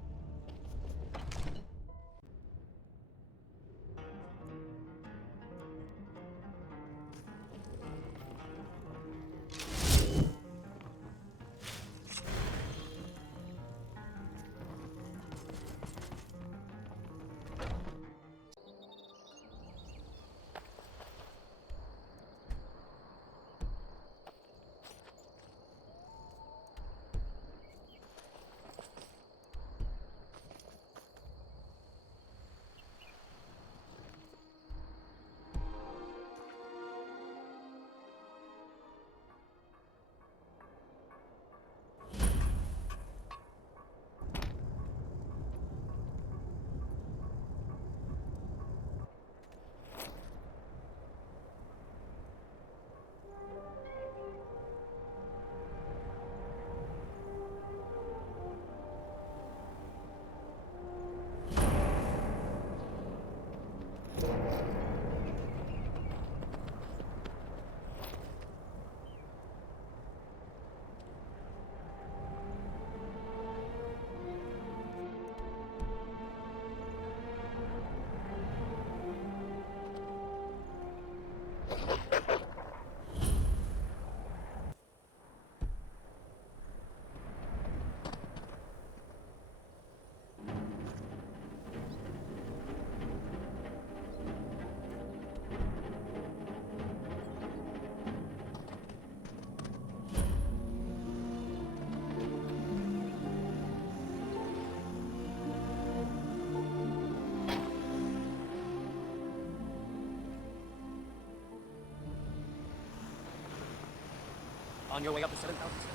On your way up to 7,000 steps.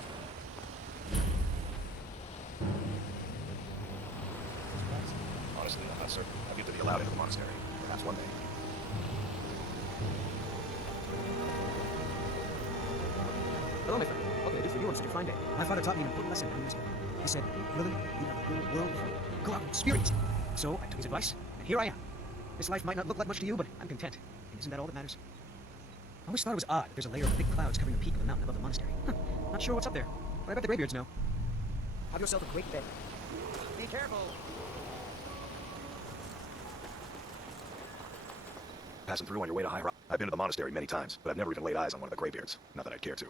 Honestly, I'm not certain. I've yet to be allowed into the monastery. Perhaps one day. Hello, my friend. What can I do for you on such a fine day? My father taught me an important lesson many years ago. He said, Lynne, you have the whole world before you. Go out and experience it. So I took his advice, and here I am. This life might not look like much to you, but I'm content. And isn't that all that matters? I always thought it was odd that there's a layer of thick clouds covering the peak of the mountain above the monastery. Not sure what's up there, but I bet the graybeards know. Have yourself a great day. Be careful. Passing through on your way to High Rock. I've been to the monastery many times, but I've never even laid eyes on one of the graybeards. Not that I'd care to.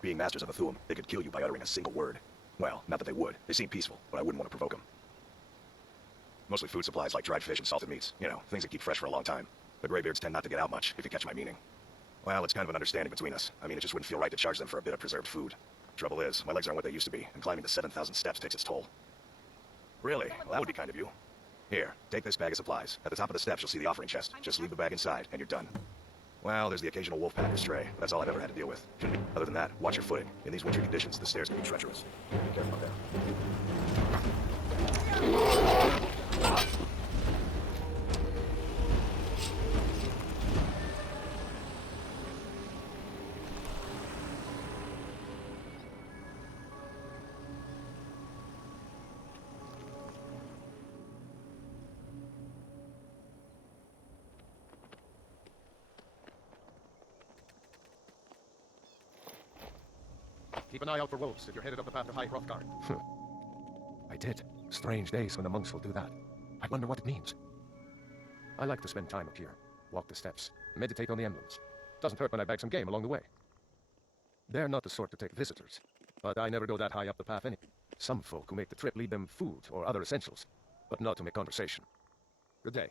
Being masters of the Thuum, they could kill you by uttering a single word. Well, not that they would. They seem peaceful, but I wouldn't want to provoke them. Mostly food supplies like dried fish and salted meats. You know, things that keep fresh for a long time. The graybeards tend not to get out much, if you catch my meaning. Well, it's kind of an understanding between us. I mean, it just wouldn't feel right to charge them for a bit of preserved food. Trouble is, my legs aren't what they used to be, and climbing the 7,000 steps takes its toll. Really? Well, that would be kind of you. Here, take this bag of supplies. At the top of the steps, you'll see the offering chest. Just leave the bag inside, and you're done. Well, there's the occasional wolf pack or stray, but that's all I've ever had to deal with. Other than that, watch your footing. In these wintry conditions, the stairs can be treacherous. Be careful out there. Keep an eye out for wolves if you're headed up the path to High Hrothgar. I did. Strange days when the monks will do that. I wonder what it means. I like to spend time up here. Walk the steps. Meditate on the emblems. Doesn't hurt when I bag some game along the way. They're not the sort to take visitors. But I never go that high up the path anyway. Some folk who make the trip lead them food or other essentials. But not to make conversation. Good day.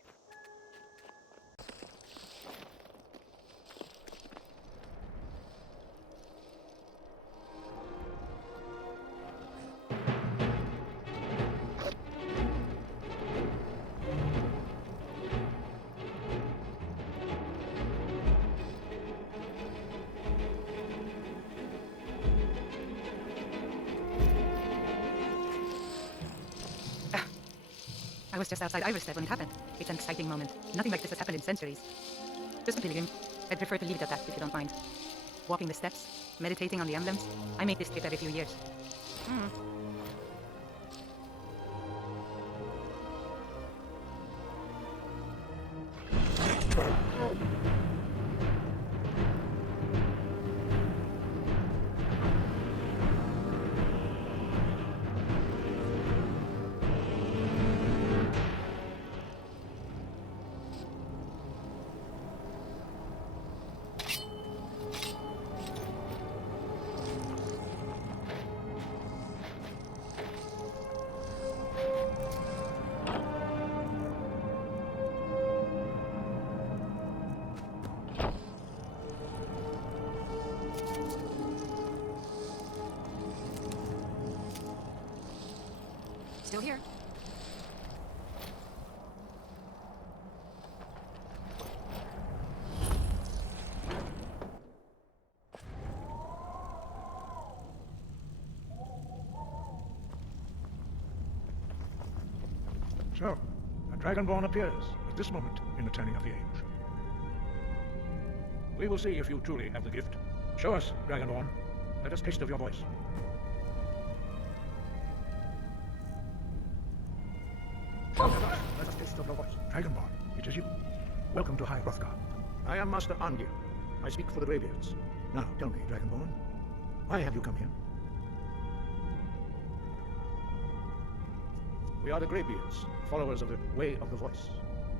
I was just outside Iverstead when it happened. It's an exciting moment. Nothing like this has happened in centuries. Just a pilgrim. I'd prefer to leave it at that, if you don't mind. Walking the steps, meditating on the emblems. I make this trip every few years. Still here. So, a Dragonborn appears at this moment in the turning of the age. We will see if you truly have the gift. Show us, Dragonborn. Let us taste of your voice. Let us taste of your voice. Dragonborn, it is you. Welcome to High Hrothgar. I am Master Angir. I speak for the Greybeards. Now, tell me, Dragonborn, why have you come here? We are the Greybeards, followers of the Way of the Voice.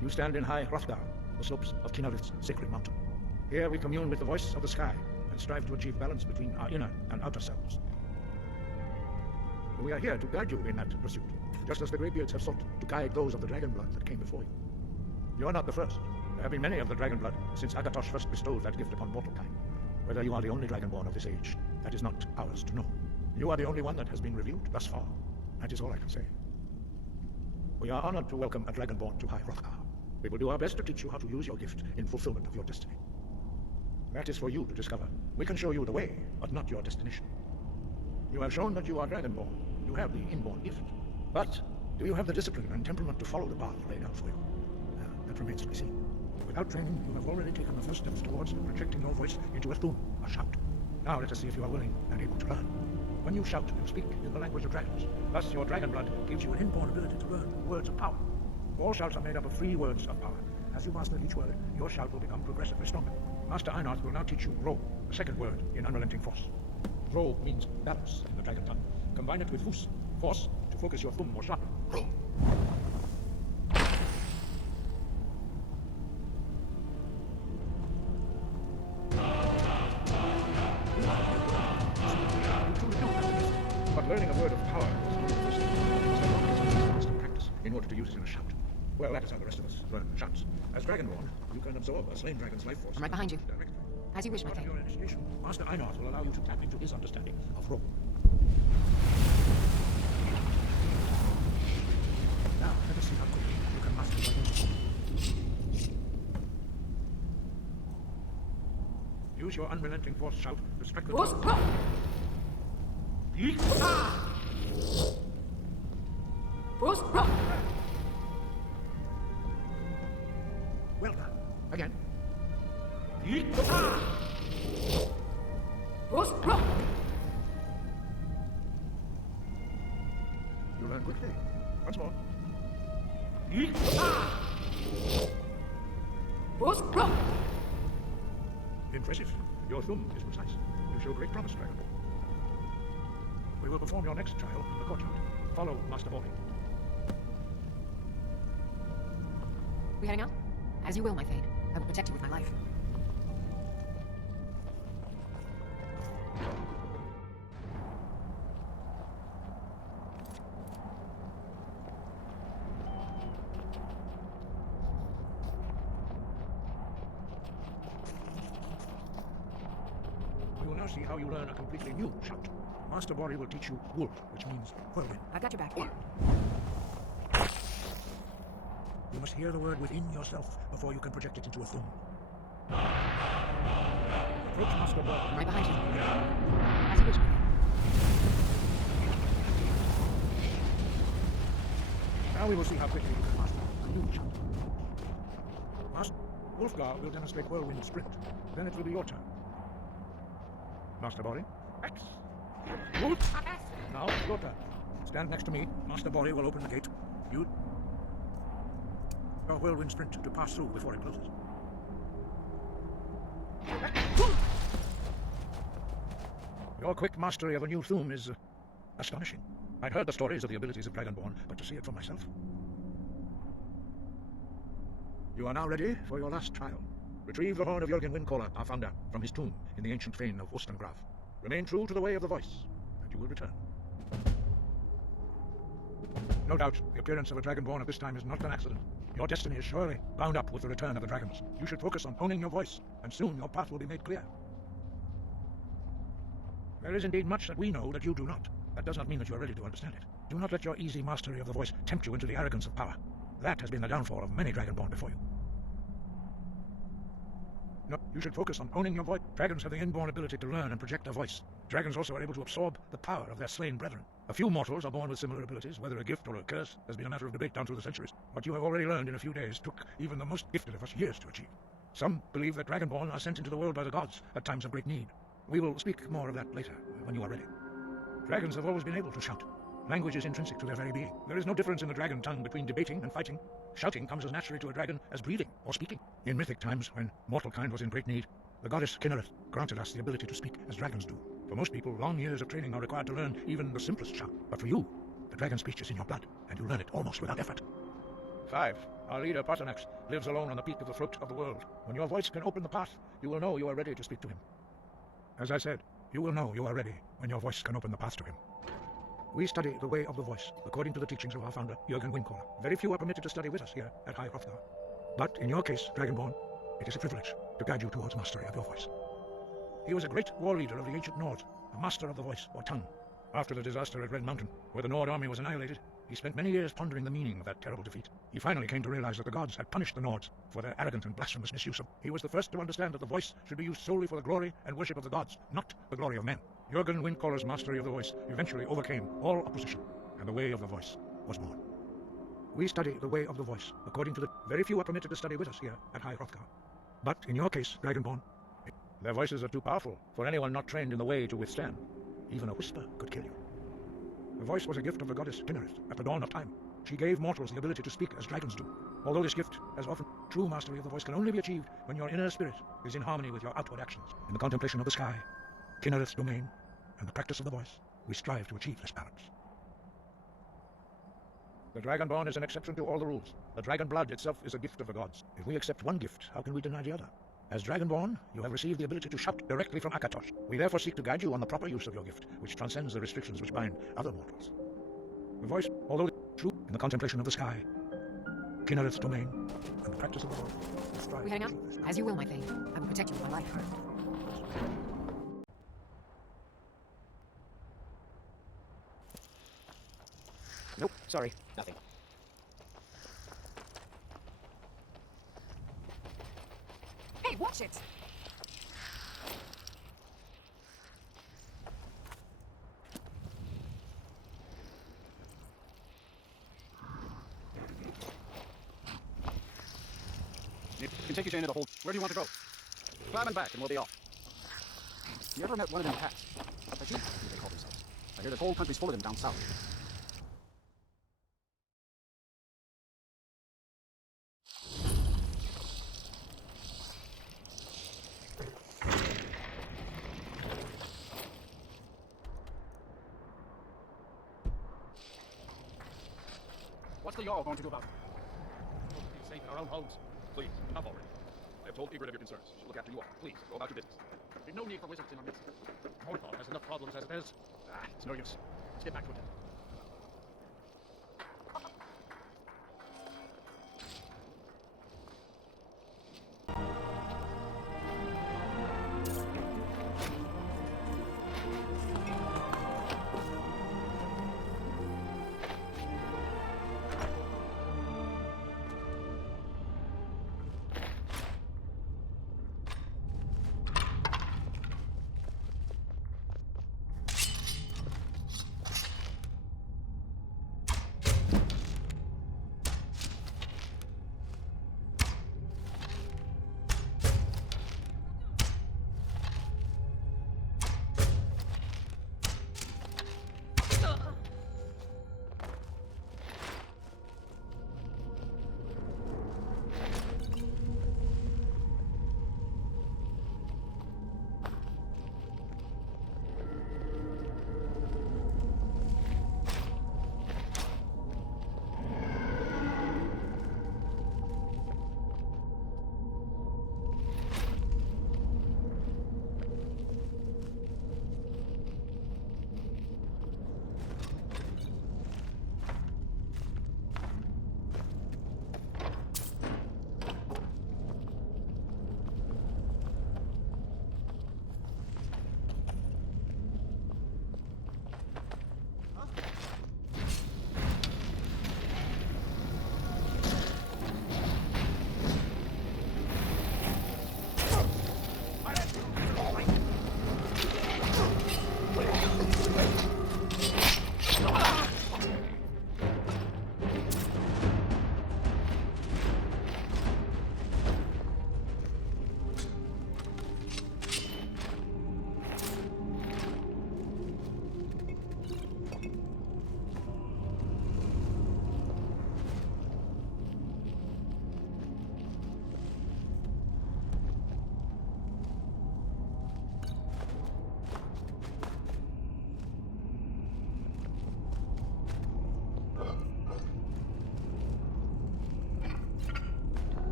You stand in High Hrothgar, the slopes of Kinnared's sacred mountain. Here we commune with the voice of the sky and strive to achieve balance between our inner and outer selves. We are here to guide you in that pursuit, just as the Greybeards have sought to guide those of the dragon blood that came before you. You are not the first. There have been many of the dragon blood since Akatosh first bestowed that gift upon mortal kind. Whether you are the only dragonborn of this age, that is not ours to know. You are the only one that has been revealed thus far. That is all I can say. We are honored to welcome a dragonborn to High Hrothgar. We will do our best to teach you how to use your gift in fulfillment of your destiny. That is for you to discover. We can show you the way, but not your destination. You have shown that you are dragonborn. You have the inborn gift. But do you have the discipline and temperament to follow the path laid out for you? That remains to be seen. Without training, you have already taken the first steps towards projecting your voice into a thum, a shout. Now let us see if you are willing and able to learn. When you shout, you speak in the language of dragons. Thus, your dragon blood gives you an inborn ability to learn words of power. All shouts are made up of 3 words of power. As you master each word, your shout will become progressively stronger. Master Einarth will now teach you Ro, the second word in Unrelenting Force. Ro means balance in the dragon tongue. Combine it with Fus, force, to focus your thumb more sharply. Ro. But learning a word of power is not the first thing. It's the long constant practice in order to use it in a shout. Well, that is how the rest of us learn shouts. As Dragonborn, you can absorb a slain dragon's life force. I'm right behind you. Directly. As you wish, my Part of king. your initiation, Master Einarth will allow you to tap into his understanding of Ro. Now, let us see how quickly you can master your gift. Use your unrelenting force shout to strike the tone. Bleak. Well done. Again. Bleak. You learn quickly. Once more. Bleak. Impressive. Your thumb is precise. You show great promise, Dragon. We will perform your next trial in the courtyard. Follow Master Bori. We heading out? As you will, my Fade. I will protect you with my life. We will now see how you learn a completely new shout. Master Bori will teach you Wolf, which means whirlwind. I've got your back. You must hear the word within yourself before you can project it into a thum. Approach Master Bori. I'm right behind you. As you wish, my Fade. Now we will see how quickly you can master a new chapter. Master Wolfgar will demonstrate whirlwind sprint. Then it will be your turn. Master Bori. X. Good. Now it's your turn. Stand next to me. Master Bori will open the gate. You... Your whirlwind sprint to pass through before it closes. Your quick mastery of a new Thum is astonishing. I'd heard the stories of the abilities of Dragonborn, but to see it for myself... You are now ready for your last trial. Retrieve the horn of Jurgen Windcaller, our founder, from his tomb in the ancient fane of Ostengraf. Remain true to the way of the voice, and you will return. No doubt, the appearance of a Dragonborn at this time is not an accident. Your destiny is surely bound up with the return of the dragons. You should focus on honing your voice, and soon your path will be made clear. There is indeed much that we know that you do not. That does not mean that you are ready to understand it. Do not let your easy mastery of the voice tempt you into the arrogance of power. That has been the downfall of many Dragonborn before you. No, you should focus on honing your voice. Dragons have the inborn ability to learn and project their voice. Dragons also are able to absorb the power of their slain brethren. A few mortals are born with similar abilities. Whether a gift or a curse has been a matter of debate down through the centuries. What you have already learned in a few days took even the most gifted of us years to achieve. Some believe that Dragonborn are sent into the world by the gods at times of great need. We will speak more of that later, when you are ready. Dragons have always been able to shout. Language is intrinsic to their very being. There is no difference in the dragon tongue between debating and fighting. Shouting comes as naturally to a dragon as breathing or speaking. In mythic times, when mortal kind was in great need, the goddess Kinnereth granted us the ability to speak as dragons do. For most people, long years of training are required to learn even the simplest shout. But for you, the dragon speech is in your blood, and you learn it almost without effort. 5. Our leader, Paternax, lives alone on the peak of the throat of the world. When your voice can open the path, you will know you are ready to speak to him. As I said, you will know you are ready when your voice can open the path to him. We study the way of the voice, according to the teachings of our founder, Jurgen Windcaller. Very few are permitted to study with us here at High Hrothgar. But in your case, Dragonborn, it is a privilege to guide you towards mastery of your voice. He was a great war leader of the ancient Nords, a master of the voice, or tongue. After the disaster at Red Mountain, where the Nord army was annihilated, he spent many years pondering the meaning of that terrible defeat. He finally came to realize that the gods had punished the Nords for their arrogant and blasphemous misuse of it. He was the first to understand that the voice should be used solely for the glory and worship of the gods, not the glory of men. Jurgen Windcaller's mastery of the voice eventually overcame all opposition, and the way of the voice was born. We study the way of the voice, according to the... Very few are permitted to study with us here at High Hrothgar. But in your case, Dragonborn, their voices are too powerful for anyone not trained in the way to withstand. Even a whisper could kill you. The voice was a gift of the goddess Kinnereth at the dawn of time. She gave mortals the ability to speak as dragons do. Although this gift, as often, true mastery of the voice can only be achieved when your inner spirit is in harmony with your outward actions. In the contemplation of the sky, Kinnereth's domain, and the practice of the voice, we strive to achieve this balance. The Dragonborn is an exception to all the rules. The dragon blood itself is a gift of the gods. If we accept one gift, how can we deny the other? As Dragonborn, you have received the ability to shout directly from Akatosh. We therefore seek to guide you on the proper use of your gift, which transcends the restrictions which bind other mortals. The voice, although true in the contemplation of the sky, Kinnereth's domain, and the practice of the voice, we strive We hang to out? achieve this. As you will, my Fae. I will protect you with my life. Nope, sorry, nothing. Hey, watch it! You can take your chain to the hold. Where do you want to go? Climb and back and we'll be off. You ever met one of them cats? I think they call themselves. I hear the whole country's full of them down south. What's the Jarl going to do about it? We'll be safe in our own homes. Please, enough already. I have told Ygritte of your concerns. She'll look after you all. Please, go about your business. There's no need for wizards in our midst. Mordor has enough problems as it is. It's no use. Let's get back to it.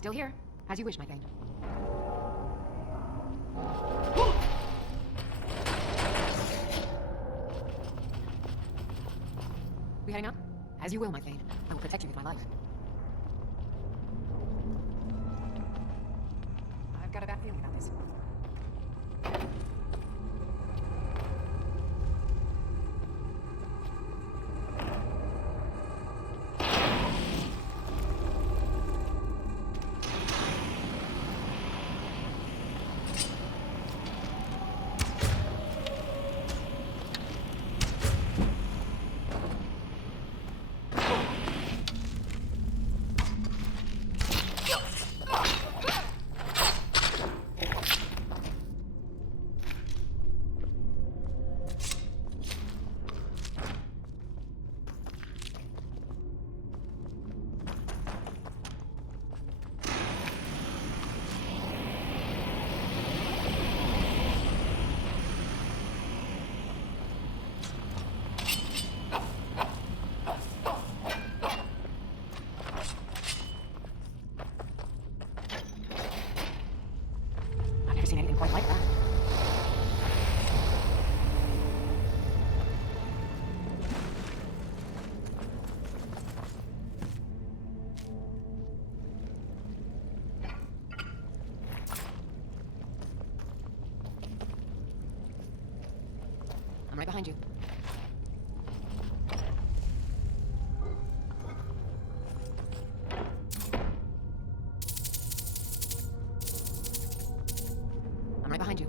Still here. As you wish, my Thane. We heading up? As you will, my Thane. I will protect you with my life. I've got a bad feeling about this. Seen anything quite like that. I'm right behind you. I'm right behind you.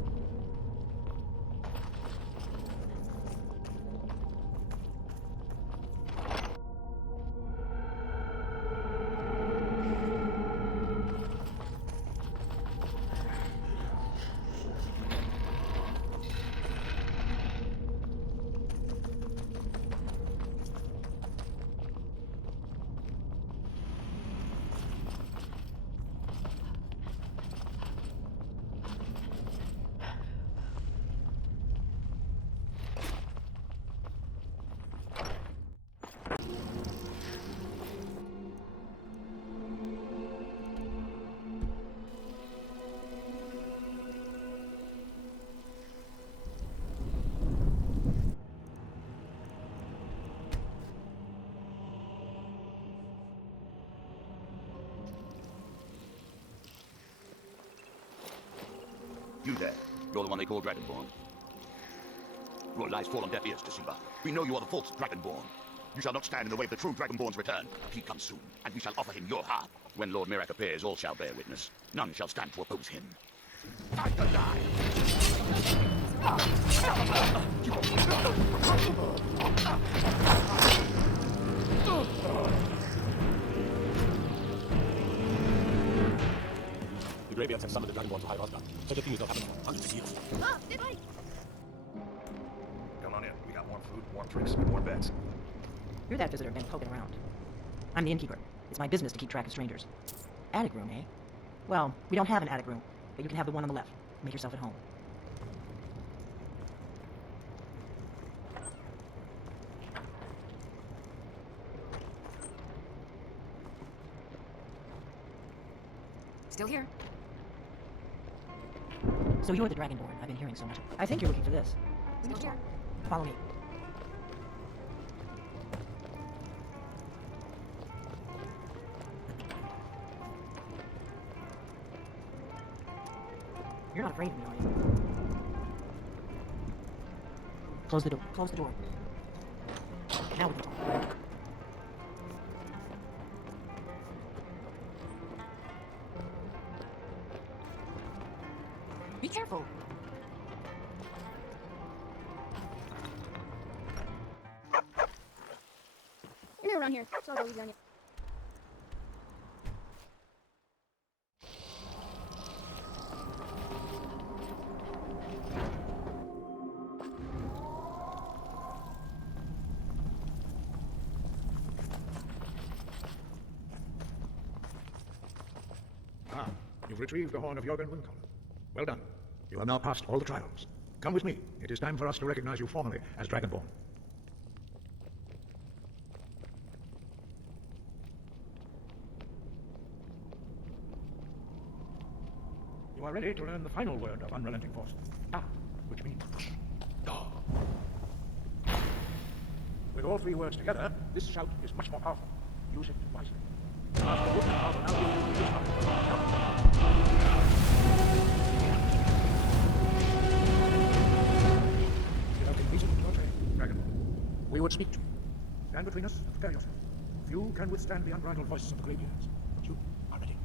You there. You're the one they call Dragonborn. Your lies fall on deaf ears, deceiver. We know you are the false Dragonborn. You shall not stand in the way of the true Dragonborn's return. He comes soon, and we shall offer him your heart. When Lord Mirak appears, all shall bear witness. None shall stand to oppose him. Fight the lie! The Greybeards have summoned the Dragonborn to High Rosda. Such a thing is not happening for hundreds of years. Come on in. We got warm food, warm drinks, and warm beds. You're that visitor been poking around. I'm the innkeeper. It's my business to keep track of strangers. Attic room, eh? Well, we don't have an attic room, but you can have the one on the left. Make yourself at home. Still here. So you're the Dragonborn I've been hearing so much. I think you're looking for this. Still here. Follow me. You're not afraid of me, are you? Close the door. Close the door. Now we can talk. Be careful. You're new around here, so I'll go easy on you. Ah, you've retrieved the horn of Jurgen Windcaller. Well done. You have now passed all the trials. Come with me. It is time for us to recognize you formally as Dragonborn. You are ready to learn the final word of unrelenting force. Da, which means push. Da. With all three words together, this shout is much more powerful. Use it wisely. Master Windcaller will now give you this shout. Without any reason or trade, Dragonborn, we would speak to you. Stand between us and prepare yourself. Few can withstand the unbridled voices of the Greybeards, but you are ready.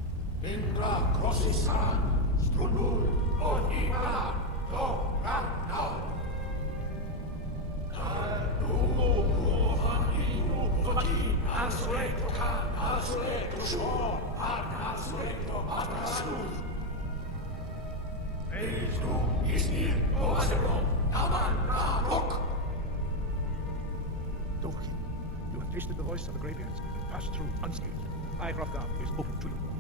Indra Crossisan, Strunul, Onima, Do, Ragnar. Dovahkiin, you have tasted the voice of the Greybeards and passed through unscathed. High Hrothgar is open to you.